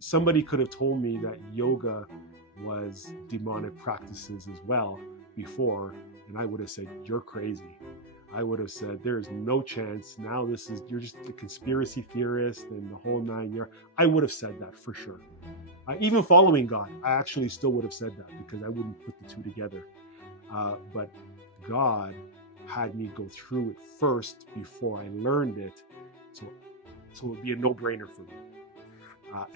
somebody could have told me that yoga was demonic practices as well before, and I would have said, you're crazy. I would have said, there is no chance. Now you're just a conspiracy theorist and the whole 9 year. I would have said that for sure. Even following God, I actually still would have said that because I wouldn't put the two together. But God had me go through it first before I learned it. So it would be a no-brainer for me.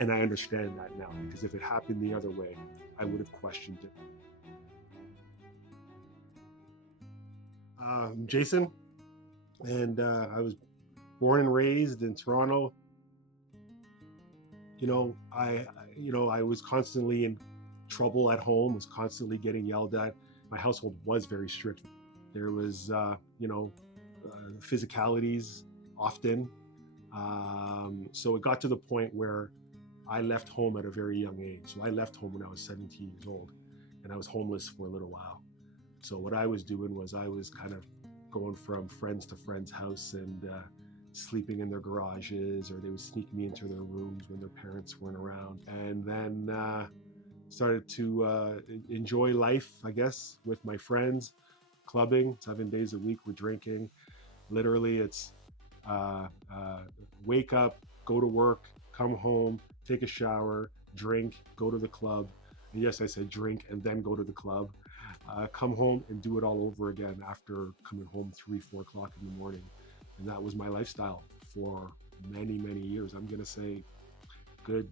And I understand that now, because if it happened the other way, I would have questioned it. Jason, and I was born and raised in Toronto. I was constantly in trouble at home, was constantly getting yelled at. My household was very strict. There was, physicalities often. So it got to the point where I left home at a very young age. So I left home when I was 17 years old, and I was homeless for a little while. So what I was doing was I was kind of going from friends to friends' house and sleeping in their garages, or they would sneak me into their rooms when their parents weren't around. And then started to enjoy life, I guess, with my friends, clubbing 7 days a week. We're drinking. Literally, it's wake up, go to work, come home, take a shower, drink, go to the club. And yes, I said drink and then go to the club. Come home and do it all over again after coming home 3-4 o'clock in the morning. And that was my lifestyle for many, many years. I'm going to say good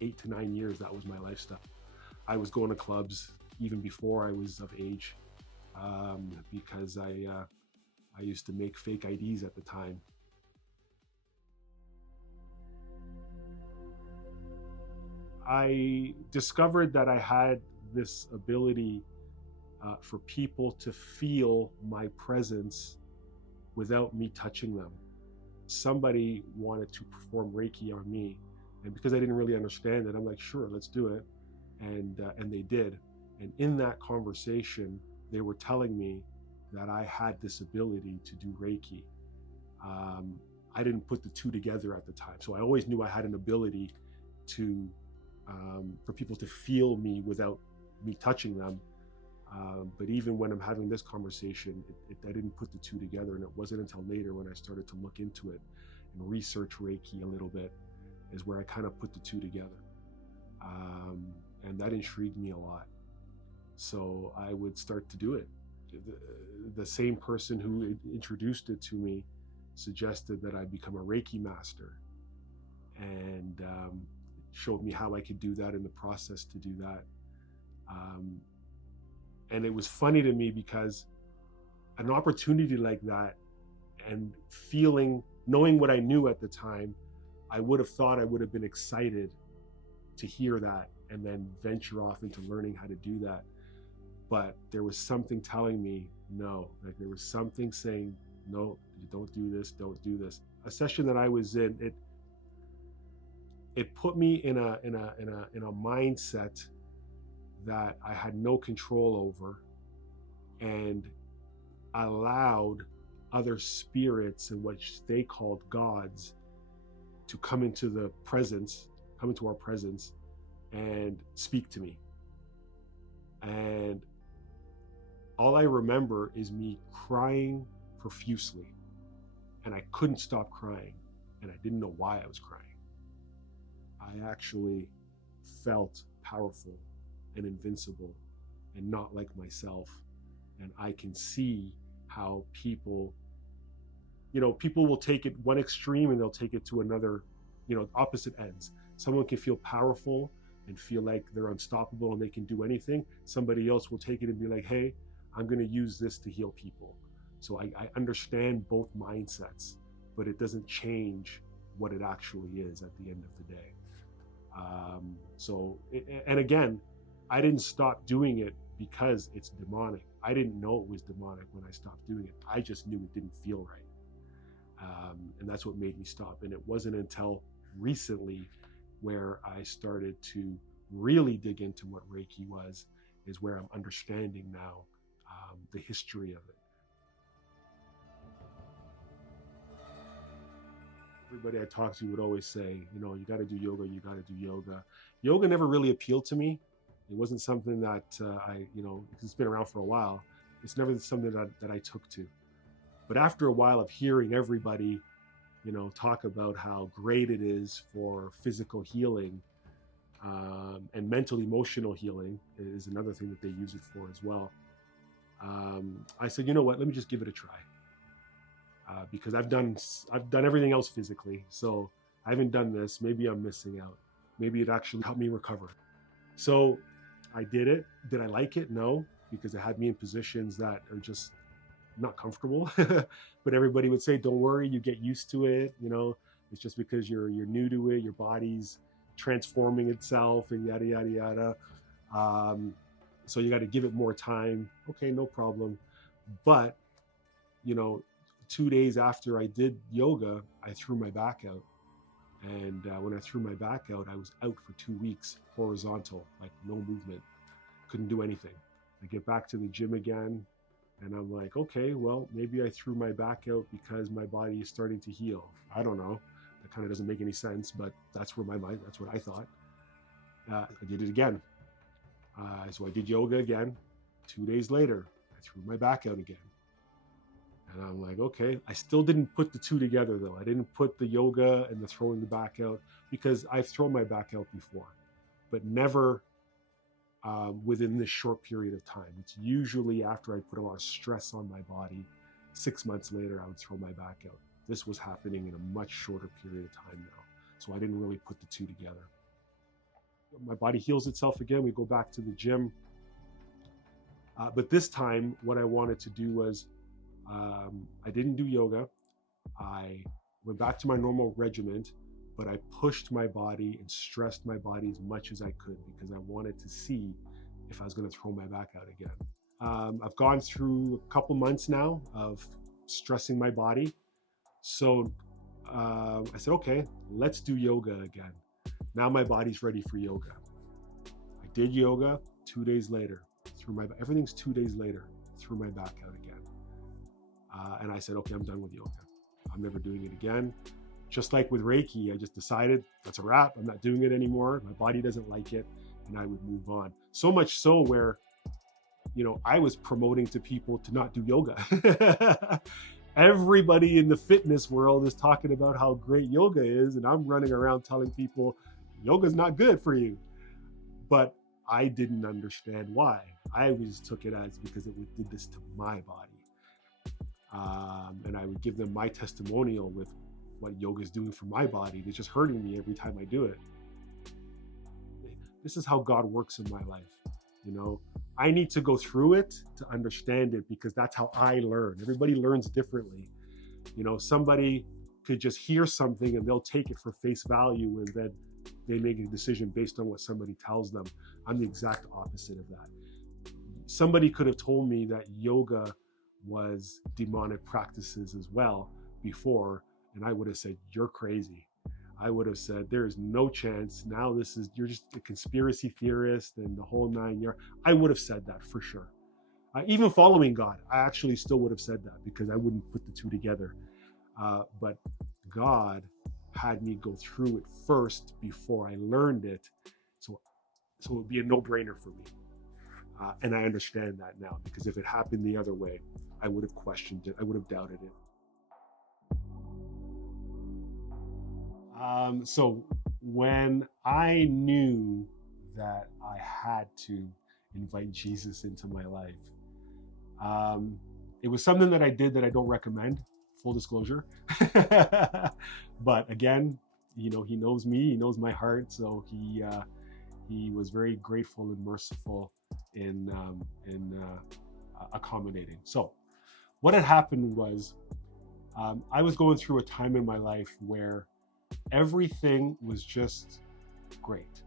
8 to 9 years, that was my lifestyle. I was going to clubs even before I was of age because I used to make fake IDs at the time. I discovered that I had this ability for people to feel my presence without me touching them. Somebody wanted to perform Reiki on me, and because I didn't really understand it, I'm like, sure, let's do it. And they did. And in that conversation, they were telling me that I had this ability to do Reiki. I didn't put the two together at the time, so I always knew I had an ability to for people to feel me without me touching them. But even when I'm having this conversation, I didn't put the two together, and it wasn't until later when I started to look into it and research Reiki a little bit is where I kind of put the two together. And that intrigued me a lot. So I would start to do it. The same person who introduced it to me suggested that I become a Reiki master, and showed me how I could do that and the process to do that. And it was funny to me because an opportunity like that, and knowing what I knew at the time, I would have thought I would have been excited to hear that and then venture off into learning how to do that. But there was something telling me no. Like there was something saying, no, don't do this, don't do this. A session that I was in, it put me in a mindset that I had no control over, and allowed other spirits and what they called gods to come into our presence and speak to me. And all I remember is me crying profusely, and I couldn't stop crying, and I didn't know why I was crying. I actually felt powerful and invincible and not like myself. And I can see how people will take it one extreme and they'll take it to another, opposite ends. Someone can feel powerful and feel like they're unstoppable and they can do anything. Somebody else will take it and be like, hey, I'm going to use this to heal people. So I understand both mindsets, but it doesn't change what it actually is at the end of the day. And again, I didn't stop doing it because it's demonic. I didn't know it was demonic when I stopped doing it. I just knew it didn't feel right. And that's what made me stop. And it wasn't until recently where I started to really dig into what Reiki was, is where I'm understanding now the history of it. Everybody I talked to would always say, you got to do yoga, you got to do yoga. Yoga never really appealed to me. It wasn't something that because it's been around for a while. It's never something that I took to. But after a while of hearing everybody, talk about how great it is for physical healing, and mental emotional healing is another thing that they use it for as well. I said, you know what, let me just give it a try. Because I've done everything else physically, so I haven't done this. Maybe I'm missing out. Maybe it actually helped me recover. So I did it. Did I like it? No, because it had me in positions that are just not comfortable. But everybody would say, don't worry, you get used to it. It's just because you're new to it, your body's transforming itself and yada yada yada. So you got to give it more time. Okay, no problem. But 2 days after I did yoga, I threw my back out. And when I threw my back out, I was out for 2 weeks, horizontal, like no movement. Couldn't do anything. I get back to the gym again, and I'm like, okay, well, maybe I threw my back out because my body is starting to heal. I don't know. That kind of doesn't make any sense, but that's what I thought. I did it again. So I did yoga again. 2 days later, I threw my back out again. And I'm like, okay, I still didn't put the two together though. I didn't put the yoga and the throwing the back out, because I've thrown my back out before, but never within this short period of time. It's usually after I put a lot of stress on my body. 6 months later, I would throw my back out. This was happening in a much shorter period of time now. So I didn't really put the two together. My body heals itself again. We go back to the gym. But this time, what I wanted to do was, I didn't do yoga. I went back to my normal regiment, but I pushed my body and stressed my body as much as I could, because I wanted to see if I was going to throw my back out again. I've gone through a couple months now of stressing my body. So I said, okay, let's do yoga again. Now my body's ready for yoga. I did yoga. 2 days later, everything's 2 days later, threw my back out again. And I said, okay, I'm done with yoga. I'm never doing it again. Just like with Reiki, I just decided that's a wrap. I'm not doing it anymore. My body doesn't like it, and I would move on. So much so where, I was promoting to people to not do yoga. Everybody in the fitness world is talking about how great yoga is, and I'm running around telling people yoga's not good for you. But I didn't understand why. I always took it as because it did this to my body. And I would give them my testimonial with what yoga is doing for my body. It's just hurting me every time I do it. This is how God works in my life. I need to go through it to understand it, because that's how I learn. Everybody learns differently. Somebody could just hear something and they'll take it for face value, and then they make a decision based on what somebody tells them. I'm the exact opposite of that. Somebody could have told me that yoga was demonic practices as well before, and I would have said, you're crazy. I would have said, there's no chance. Now you're just a conspiracy theorist and the whole 9 yards. I would have said that for sure. Even following God, I actually still would have said that, because I wouldn't put the two together. But God had me go through it first before I learned it. So it would be a no-brainer for me. And I understand that now, because if it happened the other way, I would have questioned it. I would have doubted it. So when I knew that I had to invite Jesus into my life, it was something that I did that I don't recommend, full disclosure. But again, he knows me, he knows my heart, so he was very grateful and merciful in accommodating. So what had happened was, I was going through a time in my life where everything was just great.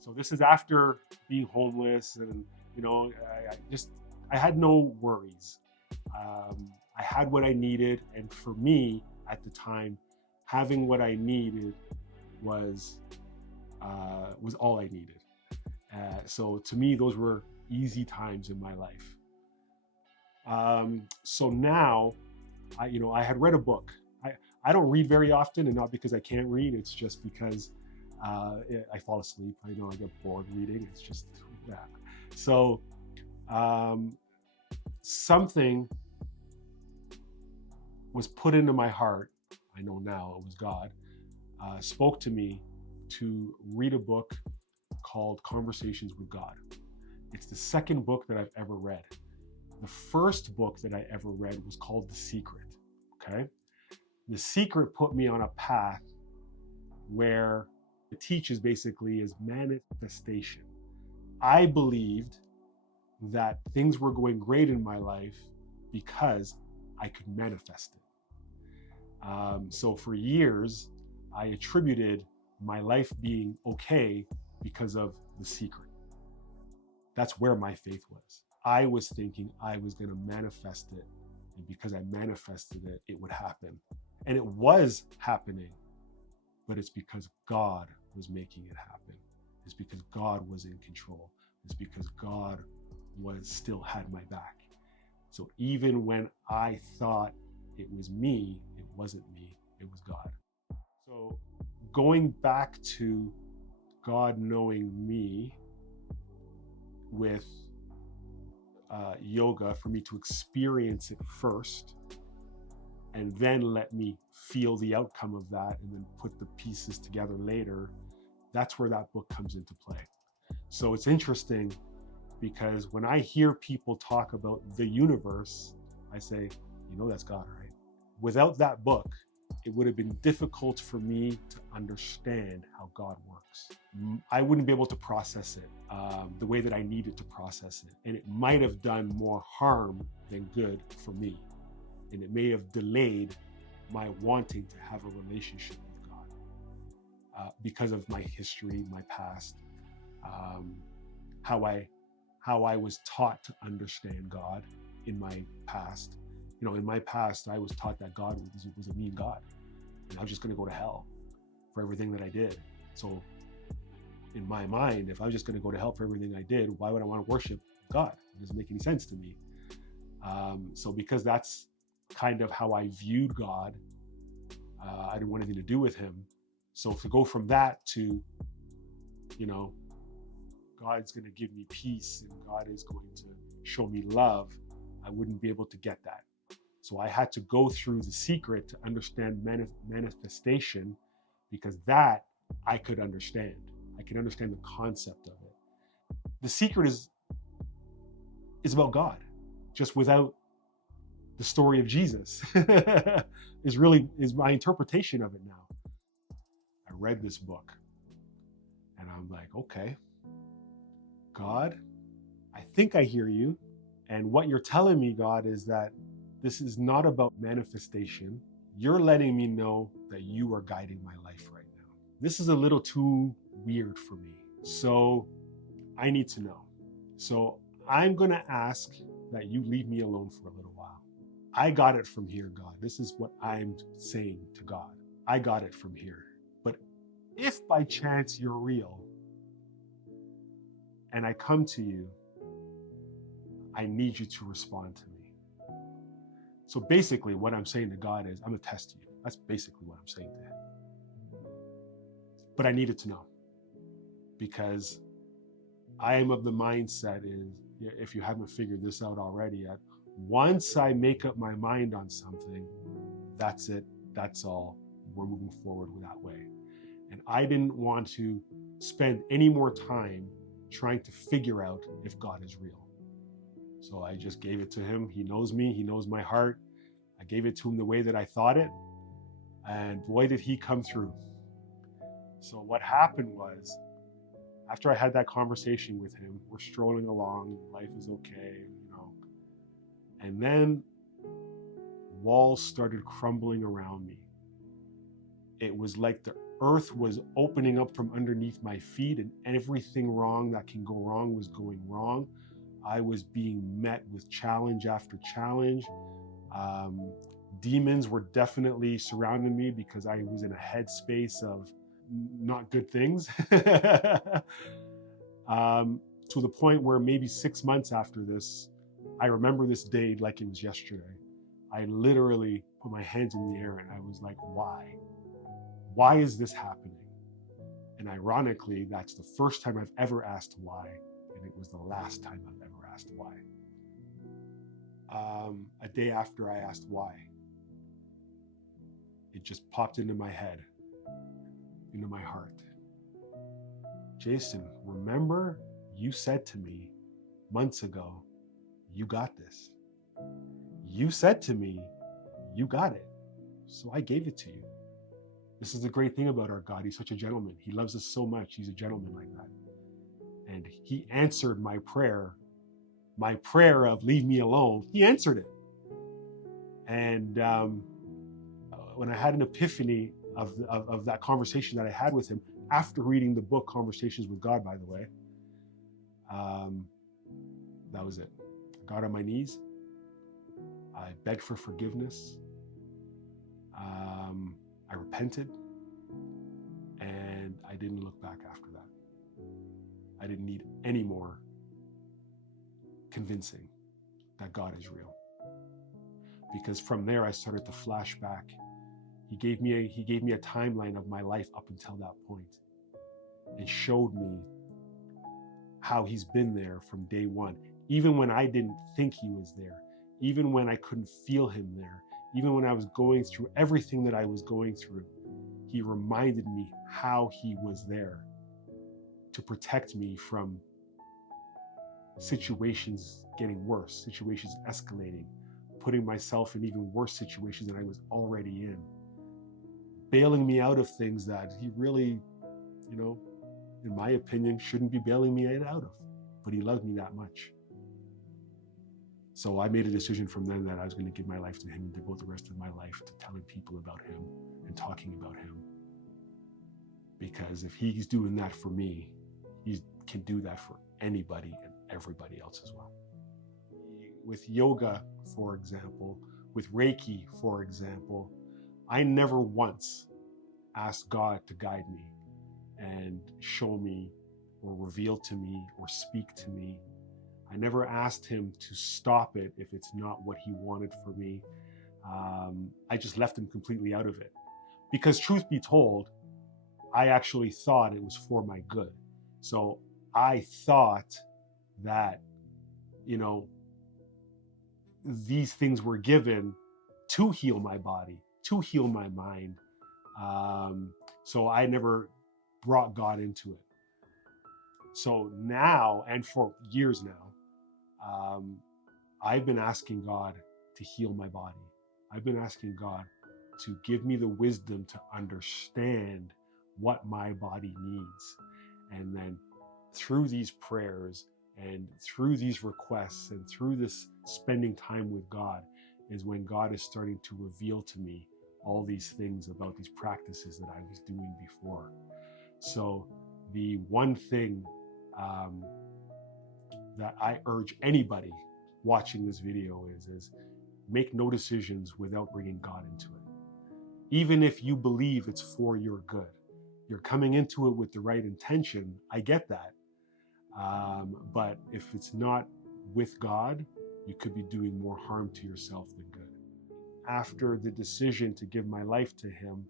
So this is after being homeless, and I had no worries. I had what I needed, and for me at the time, having what I needed was all I needed. So to me, those were easy times in my life. So now, I had read a book. I don't read very often, and not because I can't read. It's just because I fall asleep. I know I get bored reading. It's just that. So something was put into my heart. I know now it was God. Spoke to me to read a book called Conversations with God. It's the second book that I've ever read. The first book that I ever read was called The Secret. Okay? The Secret put me on a path where it teaches basically is manifestation. I believed that things were going great in my life because I could manifest it. So for years, I attributed my life being okay because of The Secret. That's where my faith was. I was thinking I was going to manifest it, and because I manifested it, it would happen. And it was happening, but it's because God was making it happen. It's because God was in control. It's because God still had my back. So even when I thought it was me, it wasn't me, it was God. So going back to God knowing me with yoga, for me to experience it first and then let me feel the outcome of that and then put the pieces together later, that's where that book comes into play. So it's interesting because when I hear people talk about the universe, I say, that's God, right? Without that book, it would have been difficult for me to understand how God works. I wouldn't be able to process it the way that I needed to process it. And it might have done more harm than good for me. And it may have delayed my wanting to have a relationship with God because of my history, my past, how I was taught to understand God in my past. In my past, I was taught that God was a mean God. And I was just going to go to hell for everything that I did. So in my mind, if I was just going to go to hell for everything I did, why would I want to worship God? It doesn't make any sense to me. So because that's kind of how I viewed God, I didn't want anything to do with him. So to go from that to, God's going to give me peace and God is going to show me love, I wouldn't be able to get that. So I had to go through The Secret to understand manifestation, because that I could understand. I could understand the concept of it. The Secret is about God, just without the story of Jesus. is my interpretation of it now. I read this book and I'm like, okay, God, I think I hear you. And what you're telling me, God, is that this is not about manifestation. You're letting me know that you are guiding my life right now. This is a little too weird for me. So I need to know. So I'm going to ask that you leave me alone for a little while. I got it from here, God. This is what I'm saying to God. I got it from here. But if by chance you're real and I come to you, I need you to respond to me. So basically what I'm saying to God is, I'm going to test you. That's basically what I'm saying to him. But I needed to know, because I am of the mindset is, if you haven't figured this out already yet, once I make up my mind on something, that's it. That's all. We're moving forward that way. And I didn't want to spend any more time trying to figure out if God is real. So I just gave it to him. He knows me. He knows my heart. I gave it to him the way that I thought it. And boy, did he come through. So what happened was, after I had that conversation with him, we're strolling along. Life is okay, And then walls started crumbling around me. It was like the earth was opening up from underneath my feet, and everything wrong that can go wrong was going wrong. I was being met with challenge after challenge. Demons were definitely surrounding me because I was in a headspace of not good things. To the point where maybe 6 months after this, I remember this day like it was yesterday. I literally put my hands in the air and I was like, why? Why is this happening? And ironically, that's the first time I've ever asked why, and it was the last time I've ever asked why. A day after I asked why, it just popped into my head, into my heart. Jason, remember you said to me months ago, you got this. You said to me, you got it. So I gave it to you. This is the great thing about our God. He's such a gentleman. He loves us so much. He's a gentleman like that. And he answered my prayer of leave me alone. He answered it. And when I had an epiphany of that conversation that I had with him, after reading the book Conversations with God, by the way, that was it. I got on my knees. I begged for forgiveness. I repented, and I didn't look back after that. I didn't need any more convincing that God is real. Because from there, I started to flash back. He gave me a timeline of my life up until that point, and showed me how he's been there from day one. Even when I didn't think he was there, even when I couldn't feel him there, even when I was going through everything that I was going through, he reminded me how he was there to protect me from situations getting worse, situations escalating, putting myself in even worse situations than I was already in, bailing me out of things that he really, in my opinion, shouldn't be bailing me out of, but he loved me that much. So I made a decision from then that I was going to give my life to him and devote the rest of my life to telling people about him and talking about him. Because if he's doing that for me, he can do that for anybody and everybody else as well. With yoga, for example, with Reiki, for example, I never once asked God to guide me and show me or reveal to me or speak to me. I never asked him to stop it if it's not what he wanted for me. I just left him completely out of it. Because truth be told, I actually thought it was for my good. So I thought that, these things were given to heal my body, to heal my mind. So I never brought God into it. So now, and for years now, I've been asking God to heal my body. I've been asking God to give me the wisdom to understand what my body needs. And then through these prayers and through these requests and through this spending time with God is when God is starting to reveal to me all these things about these practices that I was doing before. So the one thing that I urge anybody watching this video is make no decisions without bringing God into it. Even if you believe it's for your good, you're coming into it with the right intention. I get that. But if it's not with God, you could be doing more harm to yourself than good. After the decision to give my life to him,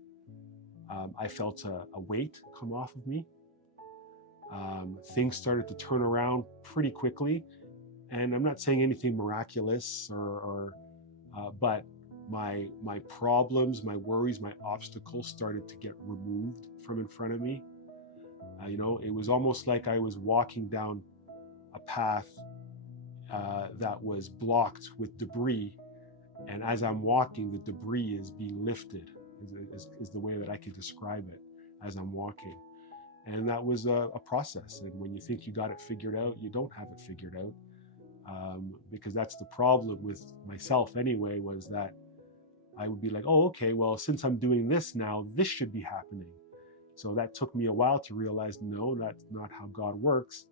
I felt a weight come off of me. Things started to turn around pretty quickly. And I'm not saying anything miraculous but my problems, my worries, my obstacles started to get removed from in front of me. It was almost like I was walking down a path that was blocked with debris. And as I'm walking, the debris is being lifted, is the way that I could describe it as I'm walking. And that was a process. And when you think you got it figured out, you don't have it figured out. Because that's the problem with myself anyway, was that I would be like, oh, okay, well, since I'm doing this now, this should be happening. So that took me a while to realize, no, that's not how God works.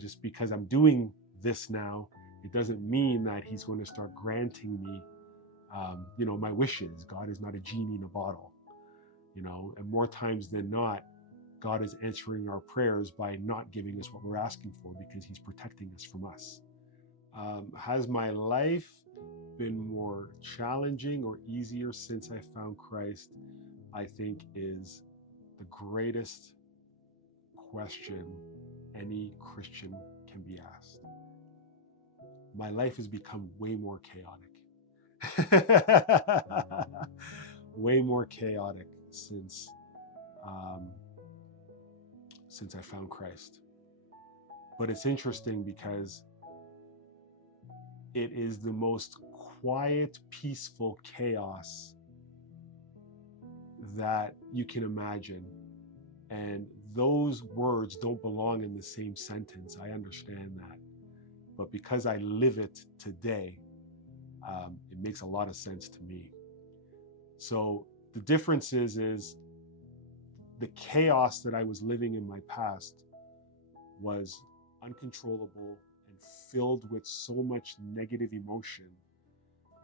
Just because I'm doing this now, it doesn't mean that he's going to start granting me, my wishes. God is not a genie in a bottle, and more times than not, God is answering our prayers by not giving us what we're asking for because he's protecting us from us. Has my life been more challenging or easier since I found Christ? I think is the greatest question any Christian can be asked. My life has become way more chaotic. Way more chaotic since I found Christ. But it's interesting because it is the most quiet, peaceful chaos that you can imagine. And those words don't belong in the same sentence. I understand that. But because I live it today, it makes a lot of sense to me. So the difference is the chaos that I was living in my past was uncontrollable and filled with so much negative emotion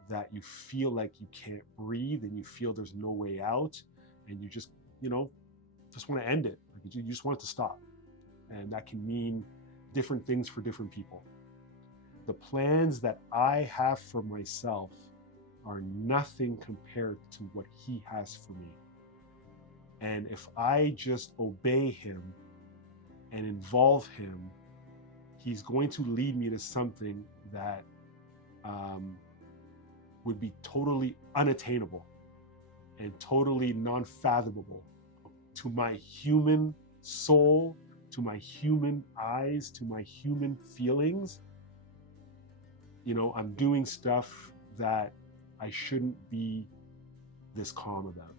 that you feel like you can't breathe and you feel there's no way out, and you just want to end it. Like you just want it to stop. And that can mean different things for different people. The plans that I have for myself are nothing compared to what he has for me. And if I just obey him and involve him, he's going to lead me to something that would be totally unattainable and totally non-fathomable to my human soul, to my human eyes, to my human feelings. I'm doing stuff that I shouldn't be this calm about.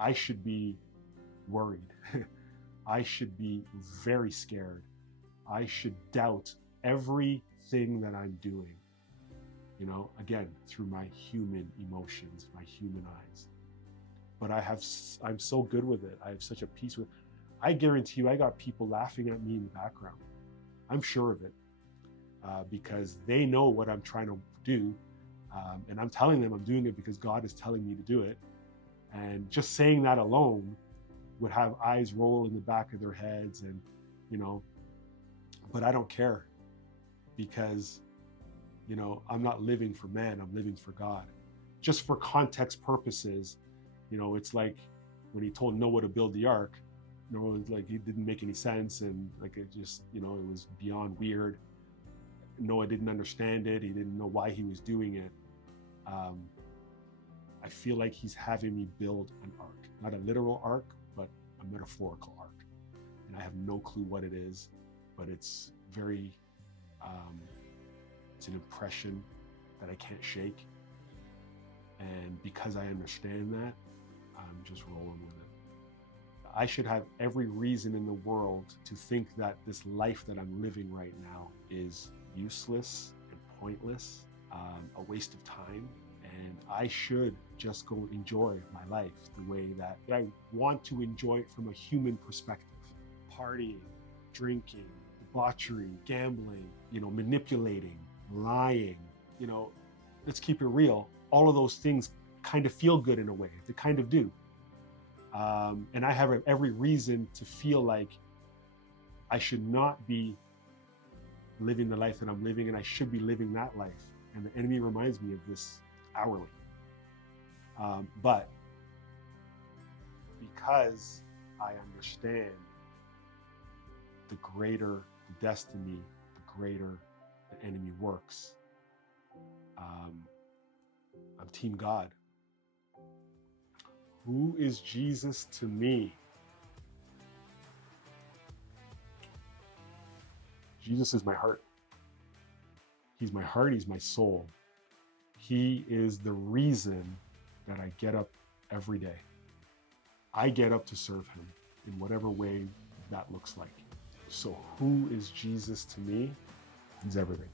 I should be worried. I should be very scared. I should doubt everything that I'm doing, again, through my human emotions, my human eyes. But I'm so good with it. I have such a peace with it. I guarantee you, I got people laughing at me in the background. I'm sure of it, because they know what I'm trying to do. And I'm telling them I'm doing it because God is telling me to do it. And just saying that alone would have eyes roll in the back of their heads, and, but I don't care, because, I'm not living for man, I'm living for God. Just for context purposes, it's like when he told Noah to build the ark, like it didn't make any sense, and like it just, it was beyond weird. Noah didn't understand it. He didn't know why he was doing it. I feel like he's having me build an ark, not a literal ark, but a metaphorical ark. And I have no clue what it is, but it's very, it's an impression that I can't shake. And because I understand that, I'm just rolling with it. I should have every reason in the world to think that this life that I'm living right now is useless and pointless, a waste of time. And I should just go enjoy my life the way that I want to enjoy it from a human perspective. Partying, drinking, debauchery, gambling, manipulating, lying, let's keep it real. All of those things kind of feel good in a way. They kind of do. And I have every reason to feel like I should not be living the life that I'm living, and I should be living that life. And the enemy reminds me of this hourly. But because I understand the greater the destiny, the greater the enemy works, I'm Team God. Who is Jesus to me? Jesus is my heart. He's my heart, he's my soul. He is the reason that I get up every day. I get up to serve him in whatever way that looks like. So who is Jesus to me? He's everything.